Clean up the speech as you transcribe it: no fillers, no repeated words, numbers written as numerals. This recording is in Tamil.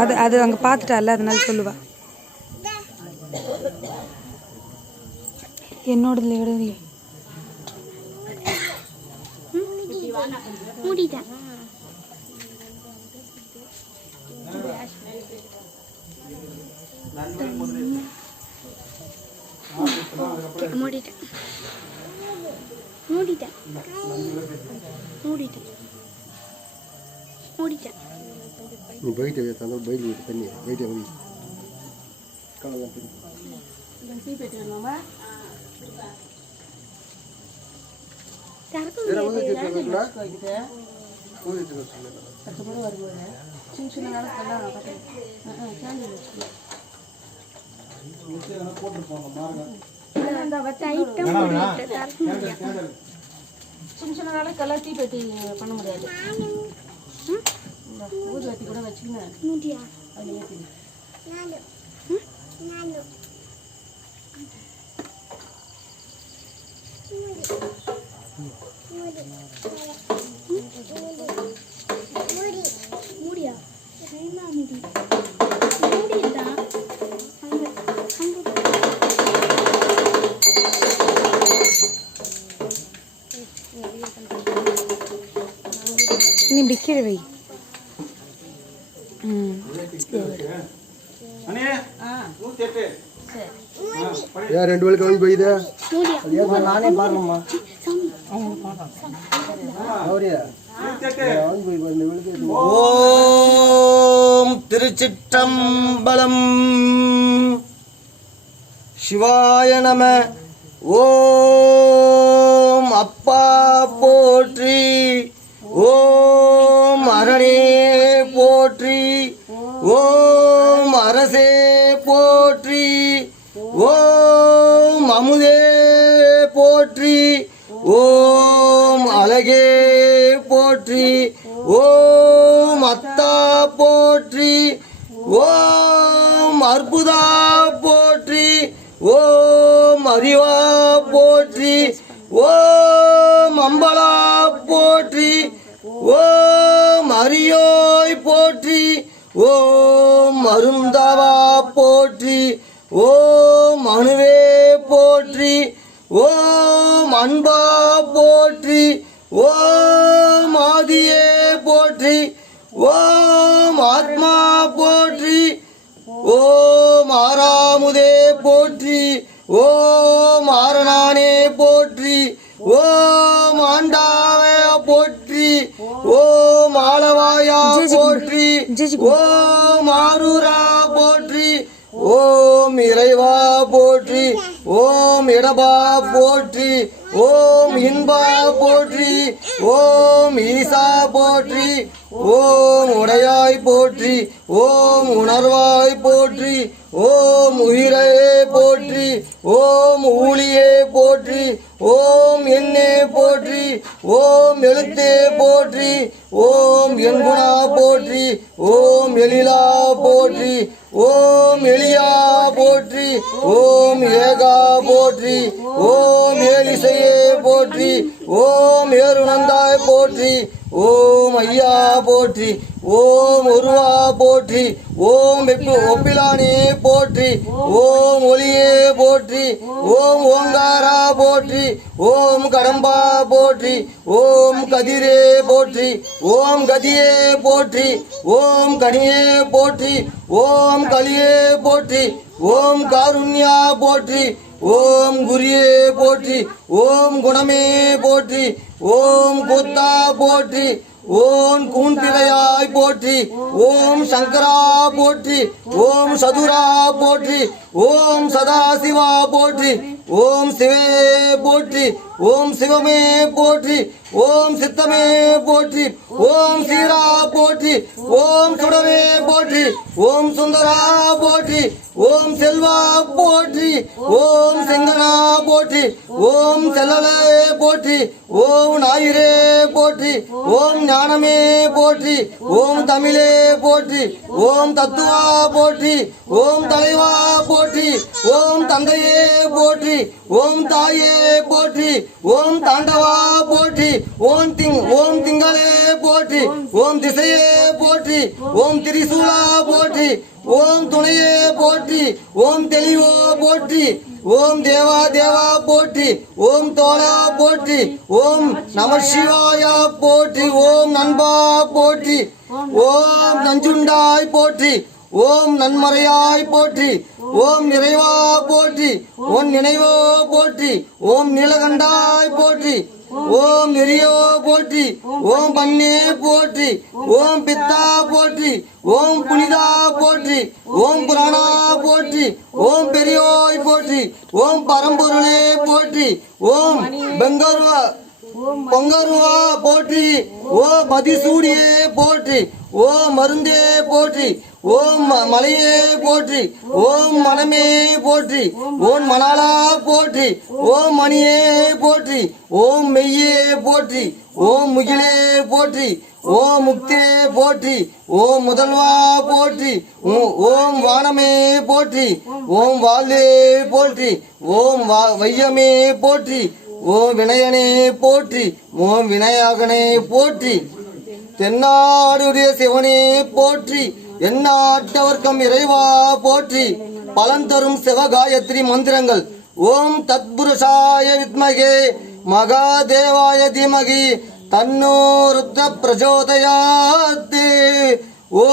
அது அது அங்கே பார்த்துட்டால, அதனால சொல்லுவா. என்னோடதுல எடுங்க. மூடிட்டேன். மூடிட்டேன் மூடிட்டேன் மூடிட்டேன் மூடிட்டேன். நீ போயிட்டு தந்தால் பைக்கு தண்ணி போயிட்டு அப்படி கலங்க டீ போயிட்டு வரலாமா? சின்ன சின்ன நாளைக்கெல்லாம் சின்ன சின்ன நாளைக்கெல்லாம் டீ பெட்டி பண்ண முடியாது. ஊதுவத்தி கூட வச்சுக்கங்க. அது ஏற்றி மூடியா மூடி மூடிதான். நீ இப்படி கீழே வை. ஏன் 2 வேளைக்கு வாங்கி போயிதா? நானே பாருங்கம்மா. ஓம் திருச்சிற்றம்பலம். சிவாய நம. ஓம் அப்பா போற்றி. ஓம் அரணே போற்றி. ஓம் அரசே போற்றி. ஓம் அமுதே போற்றி. ஓம் அழகே போற்றி. ஓம் அத்தா போற்றி. ஓம் அற்புதா போற்றி. ஓம் அறிவா போற்றி. ஓம் அம்பலா போற்றி. ஓம் அரியோய் போற்றி. ஓம் அருந்தவா போற்றி. ஓம் அணுவே போற்றி. ஓம் அன்பா போற்றி. ஓம் ஆதியே போற்றி. ஓம் ஆத்மா போற்றி. ஓம் ஆறாமுதே போற்றி. ஓம் ஆரணானே போற்றி. ஓம் ஆண்டாவே போற்றி. ஓம் ஆலவாயா போற்றி. ஓம் ஆரூரா போற்றி. ஓம் இறைவா போற்றி. ஓம் இடபா போற்றி. ஓம் இன்பா போற்றி. ஓம் ஈசா போற்றி. ஓம் உடையாய் போற்றி. ஓம் உணர்வாய் போற்றி. ஓம் உயிரே போற்றி. ஓம் ஊழியே போற்றி. ஓம் எண்ணே போற்றி. ஓம் எழுத்தே போற்றி. ஓம் எண்குணா போற்றி. ஓம் எழிலா போற்றி. ஓம் எளியா போற்றி. ஓம் ஏகா போற்றி. ஓம் ஏலிசையே போற்றி. ஓம் ஏருணந்தாய் போற்றி. ஓம் ஐயா போற்றி. ஓம் ஒருவா போற்றி. ஓம் ஒப்பிலானே போற்றி. ஓம் ஒளியே போற்றி. ஓம் ஓங்காரா போற்றி. ஓம் கடம்பா போற்றி. ஓம் கதிரே போற்றி. ஓம் கதியே போற்றி. ஓம் கனியே போற்றி. ஓம் கலியே போற்றி. ஓம் காருண்யா போற்றி. ஓம் குரியே போற்றி. ஓம் குணமே போற்றி. ஓம் கூத்தா போற்றி. ஓம் கூண்டிரையாய் போற்றி. ஓம் சங்கரா போற்றி. ஓம் சதுரா போற்றி. ஓம் சதாசிவா போற்றி. ஓம் சிவே போற்றி. ஓம் சிவமே போற்றி. ஓம் சித்தமே போற்றி. ஓம் சீரா போற்றி. ஓம் சுடரே போற்றி. ஓம் சுந்தரா போற்றி. ஓம் செல்வா போற்றி. ஓம் சிங்கனா போற்றி. ஓம் செல்லலே போற்றி, ஓம் ஞாயிறே போற்றி, ஓம் ஞானமே போற்றி, ஓம் தமிழே போற்றி, ஓம் தத்துவா போற்றி, ஓம் தலைவா போற்றி, ஓம் தந்தையே போற்றி, ஓம் தாயே போற்றி, ஓம் தாண்டவா போற்றி, ஓம் திங்களே போற்றி, ஓம் திசையே போற்றி, ஓம் திரிசூலா போற்றி, ஓம் துணையே போற்றி, ஓம் தெளிவோ போற்றி, ஓம் தேவா தேவா போற்றி, ஓம் தோழா போற்றி, ஓம் நம சிவாயா போற்றி, ஓம் நண்பா போற்றி, ஓம் நஞ்சுண்டாய் போற்றி, ஓம் நன்மறையாய் போற்றி, ஓம் நிறைவா போற்றி, ஓம் நினைவோ போற்றி, ஓம் நீலகண்டாய் போற்றி, ஓம் நெறியோ போற்றி, ஓம் பண்ணே போற்றி, ஓம் பித்தா போற்றி, ஓம் புனிதா போற்றி, ஓம் புராணா போற்றி, ஓம் பெரியோய் போற்றி, ஓம் பரம்பொருளே போற்றி, ஓம் பெங்கருவா பொங்கருவா போற்றி, ஓம் மதிசூடியே போற்றி, ஓம் மருந்தே போற்றி, ஓம் மலையே போற்றி, ஓம் மனமே போற்றி, ஓம் மணாலா போற்றி, ஓம் மணியே போற்றி, ஓம் மெய்யே போற்றி, ஓம் முகிலே போற்றி, ஓம் முக்தே போற்றி, ஓம் முதல்வா போற்றி, ஓம் வானமே போற்றி, ஓம் வாழ்வே போற்றி, ஓம் வையமே போற்றி, ஓம் வினயனே போற்றி, ஓம் விநாயகனே போற்றி, தென்னாடுடைய சிவனே போற்றி, எந்நாட்டவர்க்கம் இறைவா போற்றி, பலன் தரும் சிவகாயத்ரி மந்திரங்கள். ஓம் தத்புருஷாய வித்மகே மகாதேவாய தீமகி தன்னோ ருத்ர பிரச்சோதயாத். ஓ